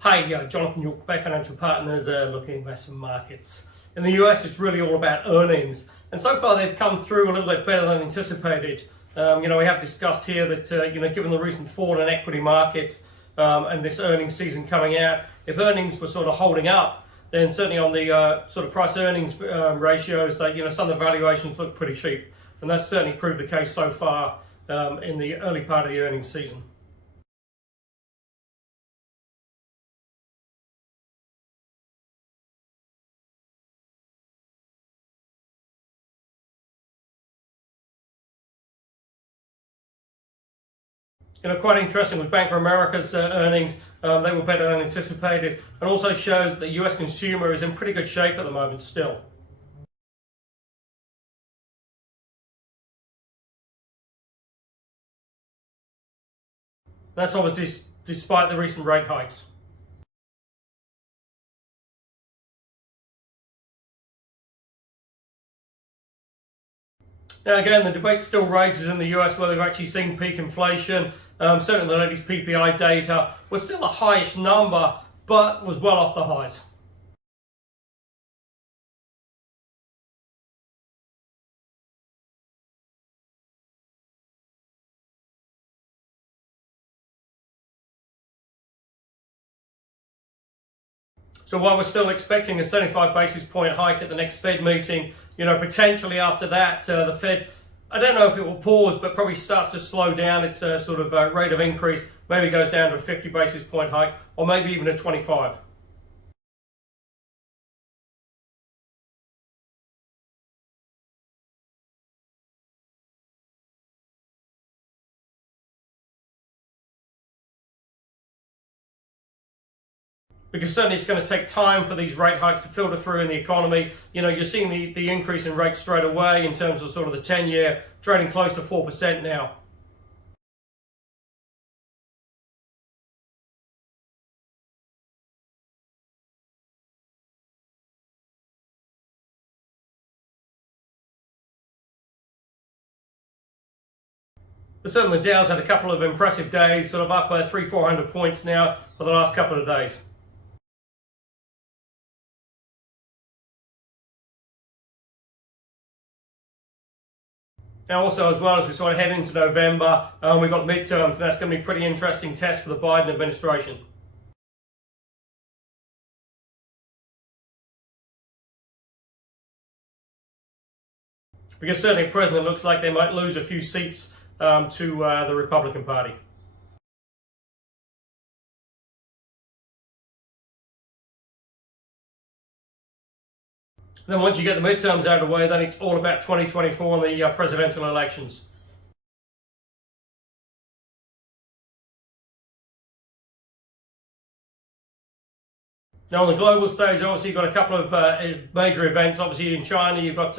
Hi, Jonathan York, Bay Financial Partners, looking at investment markets. In the US, it's really all about earnings. And so far, they've come through a little bit better than anticipated. We have discussed here that, given the recent fall in equity markets and this earnings season coming out, if earnings were sort of holding up, then certainly on the sort of price earnings ratios, some of the valuations look pretty cheap. And that's certainly proved the case so far in the early part of the earnings season. Quite interesting with Bank of America's earnings. They were better than anticipated and also showed that the US consumer is in pretty good shape at the moment still. That's obviously despite the recent rate hikes. Now again, the debate still rages in the US whether we've actually seen peak inflation. Certainly the latest PPI data was still a highish number, but was well off the highs. So while we're still expecting a 75 basis point hike at the next Fed meeting, potentially after that, the Fed, I don't know if it will pause, but probably starts to slow down its sort of rate of increase, maybe goes down to a 50 basis point hike, or maybe even a 25. Because certainly it's going to take time for these rate hikes to filter through in the economy. You're seeing the increase in rates straight away in terms of sort of the 10-year trading close to 4% now. But certainly the Dow's had a couple of impressive days, sort of up 300-400 points now for the last couple of days. Now also as well as we sort of head into November, we've got midterms, and that's going to be a pretty interesting test for the Biden administration. Because certainly at present it looks like they might lose a few seats to the Republican Party. Then once you get the midterms out of the way, then it's all about 2024 and the presidential elections. Now on the global stage, obviously you've got a couple of major events. Obviously in China, you've got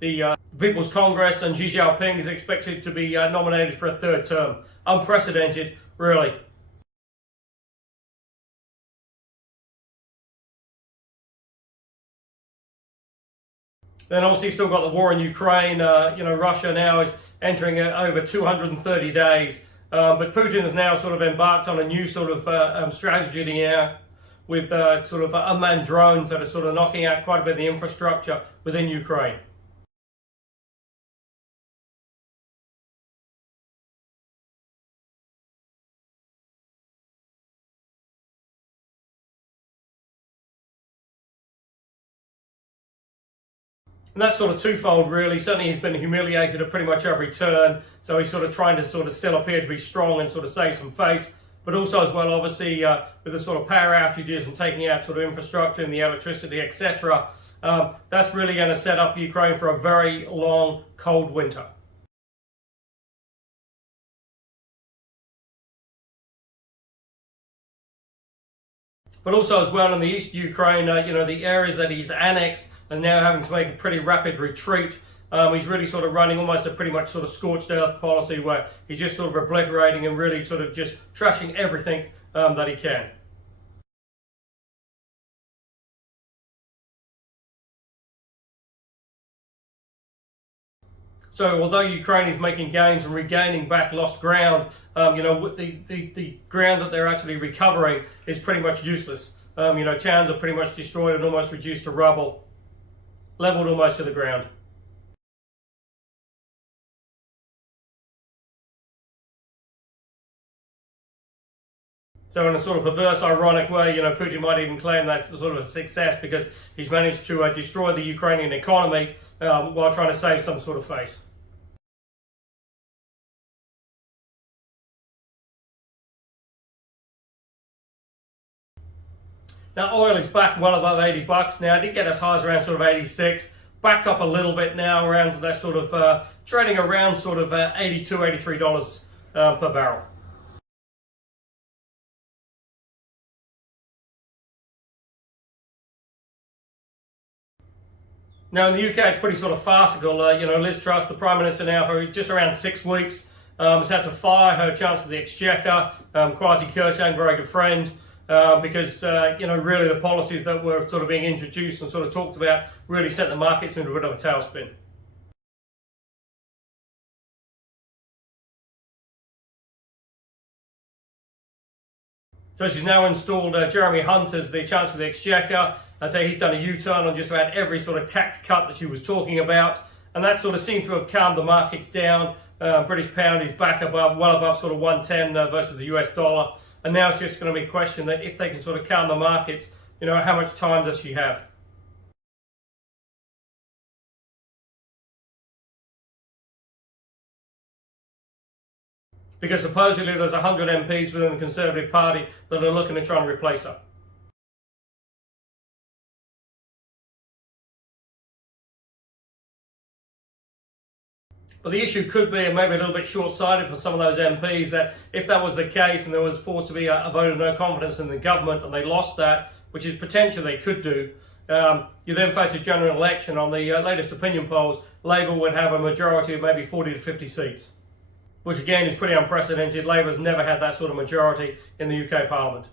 the People's Congress, and Xi Jinping is expected to be nominated for a third term. Unprecedented, really. Then obviously you've still got the war in Ukraine. Russia now is entering over 230 days. But Putin has now sort of embarked on a new sort of strategy here with sort of unmanned drones that are sort of knocking out quite a bit of the infrastructure within Ukraine. And that's sort of twofold, really. Certainly, he's been humiliated at pretty much every turn, so he's sort of trying to sort of still appear to be strong and sort of save some face. But also, as well, obviously, with the sort of power outages and taking out sort of infrastructure and the electricity, etc., that's really going to set up Ukraine for a very long, cold winter. But also, as well, in the east Ukraine, the areas that he's annexed and now having to make a pretty rapid retreat. He's really sort of running almost a pretty much sort of scorched earth policy where he's just sort of obliterating and really sort of just trashing everything that he can. So although Ukraine is making gains and regaining back lost ground, the ground that they're actually recovering is pretty much useless. Towns are pretty much destroyed and almost reduced to rubble, leveled almost to the ground. So in a sort of perverse, ironic way, Putin might even claim that's sort of a success because he's managed to destroy the Ukrainian economy while trying to save some sort of face. Now oil is back well above $80 now. It did get as high as around sort of 86. Backed off a little bit now around to that sort of trading around sort of $82, $83 per barrel. Now in the UK it's pretty sort of farcical. Liz Truss, the Prime Minister now for just around 6 weeks, has had to fire her Chancellor of the Exchequer, Kwasi Kwarteng, very good friend, because really the policies that were sort of being introduced and sort of talked about really sent the markets into a bit of a tailspin. So she's now installed Jeremy Hunt as the Chancellor of the Exchequer. I say he's done a U-turn on just about every sort of tax cut that she was talking about, and that sort of seemed to have calmed the markets down. British pound is back above, well above sort of 110 versus the US dollar, and now it's just going to be a question that if they can sort of calm the markets, how much time does she have? Because supposedly there's 100 MPs within the Conservative Party that are looking to try and replace her. But the issue could be, and maybe a little bit short-sighted for some of those MPs, that if that was the case and there was forced to be a vote of no confidence in the government and they lost that, which is potential they could do, you then face a general election. On the latest opinion polls, Labour would have a majority of maybe 40 to 50 seats, which again is pretty unprecedented. Labour's never had that sort of majority in the UK Parliament.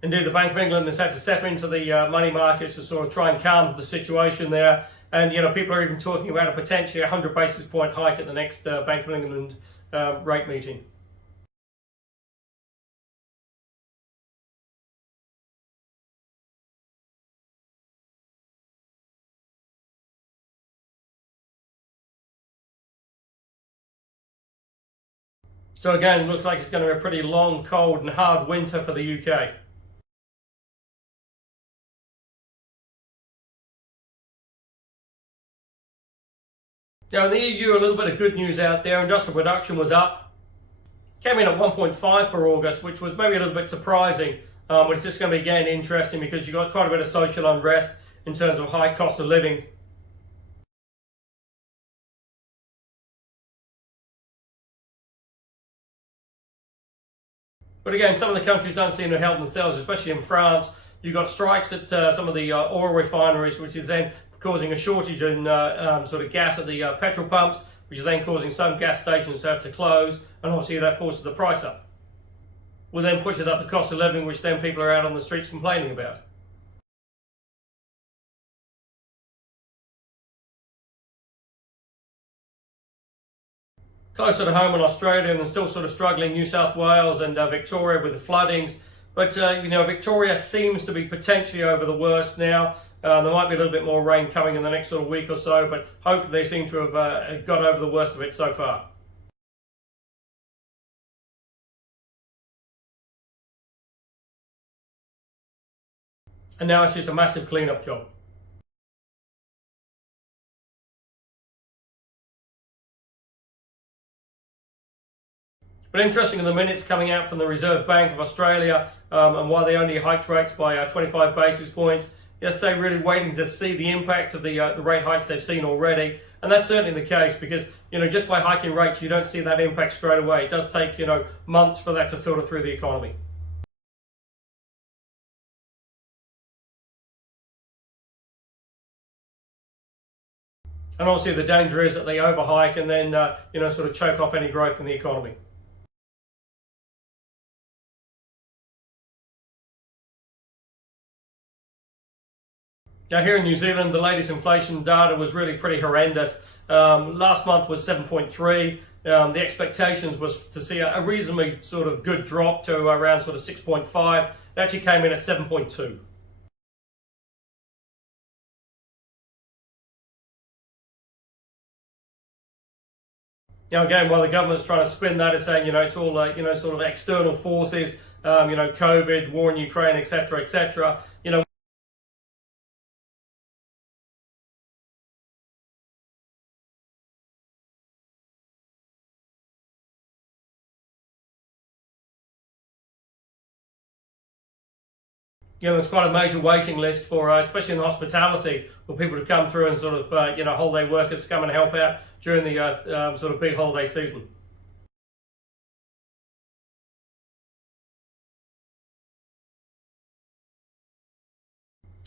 Indeed, the Bank of England has had to step into the money markets to sort of try and calm the situation there. And, people are even talking about a potentially 100 basis point hike at the next Bank of England rate meeting. So again, it looks like it's going to be a pretty long, cold and hard winter for the UK. Now in the EU, a little bit of good news out there. Industrial production was up. Came in at 1.5 for August, which was maybe a little bit surprising. But it's just going to be, again, interesting because you've got quite a bit of social unrest in terms of high cost of living. But again, some of the countries don't seem to help themselves, especially in France. You've got strikes at some of the oil refineries, which is then causing a shortage in sort of gas at the petrol pumps, which is then causing some gas stations to have to close, and obviously that forces the price up. Well, then pushes up the cost of living, which then people are out on the streets complaining about. Closer to home in Australia, and they're still sort of struggling, New South Wales and Victoria with the floodings. But, Victoria seems to be potentially over the worst now. There might be a little bit more rain coming in the next sort of week or so, but hopefully they seem to have got over the worst of it so far. And now it's just a massive cleanup job. But interesting, in the minutes coming out from the Reserve Bank of Australia and why they only hiked rates by 25 basis points. Yes, they're really waiting to see the impact of the rate hikes they've seen already. And that's certainly the case because, just by hiking rates, you don't see that impact straight away. It does take, months for that to filter through the economy. And obviously the danger is that they overhike and then, sort of choke off any growth in the economy. Now here in New Zealand, the latest inflation data was really pretty horrendous. Last month was 7.3. The expectations was to see a reasonably sort of good drop to around sort of 6.5. It actually came in at 7.2. Now again, while the government's trying to spin that as saying, it's all sort of external forces, COVID, war in Ukraine, etc., etc. There's quite a major waiting list for, especially in hospitality, for people to come through and sort of, holiday workers to come and help out during the sort of big holiday season.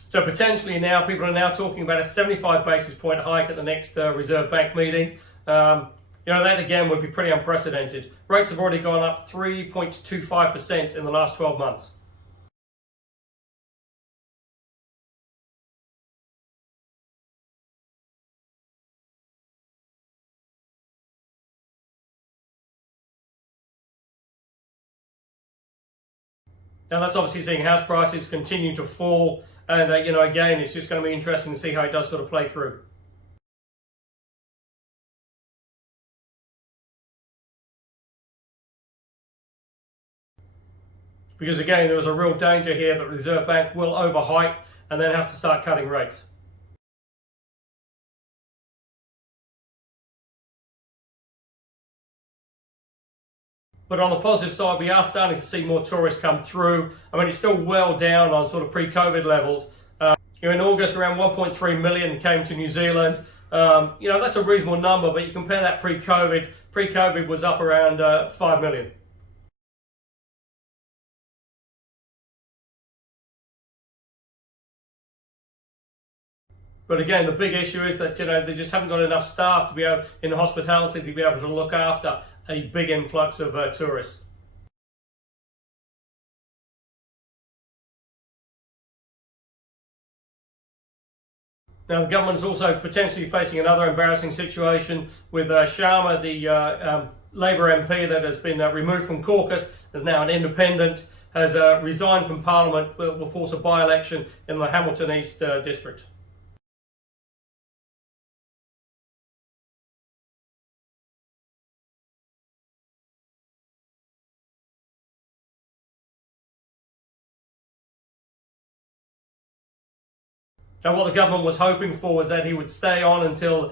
So potentially now, people are now talking about a 75 basis point hike at the next Reserve Bank meeting. That again would be pretty unprecedented. Rates have already gone up 3.25% in the last 12 months. Now that's obviously seeing house prices continue to fall, and again, it's just going to be interesting to see how it does sort of play through. Because again, there was a real danger here that the Reserve Bank will overhike and then have to start cutting rates. But on the positive side, we are starting to see more tourists come through. I mean, it's still well down on sort of pre-COVID levels. In August, around 1.3 million came to New Zealand. That's a reasonable number, but you compare that pre-COVID. Pre-COVID was up around 5 million. But again, the big issue is that they just haven't got enough staff to be able in hospitality to be able to look after a big influx of tourists. Now the government is also potentially facing another embarrassing situation with Sharma, the Labour MP that has been removed from caucus, is now an independent, has resigned from Parliament, will force a by-election in the Hamilton East district. So what the government was hoping for was that he would stay on until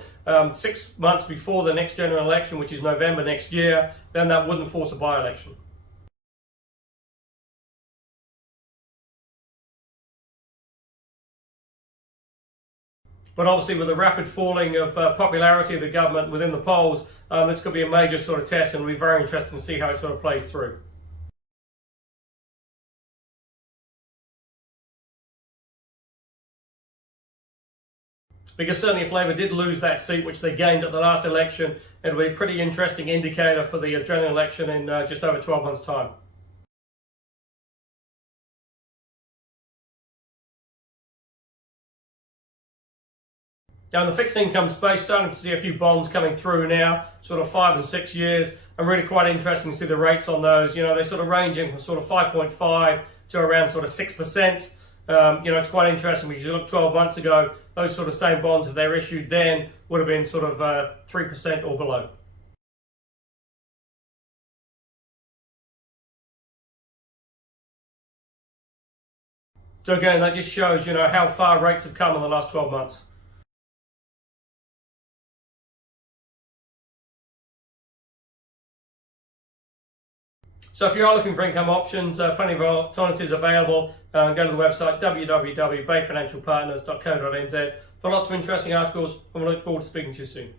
6 months before the next general election, which is November next year. Then that wouldn't force a by-election. But obviously with the rapid falling of popularity of the government within the polls, this could be a major sort of test, and it'll be very interesting to see how it sort of plays through. Because certainly if Labour did lose that seat, which they gained at the last election, it'll be a pretty interesting indicator for the general election in just over 12 months' time. Now in the fixed income space, starting to see a few bonds coming through now, sort of 5 and 6 years, and really quite interesting to see the rates on those. They're sort of ranging from sort of 5.5 to around sort of 6%. It's quite interesting because you look 12 months ago, those sort of same bonds, if they were issued then, would have been sort of 3% or below. So again, that just shows, how far rates have come in the last 12 months. So if you are looking for income options, plenty of alternatives available. Go to the website www.bayfinancialpartners.co.nz for lots of interesting articles, and we look forward to speaking to you soon.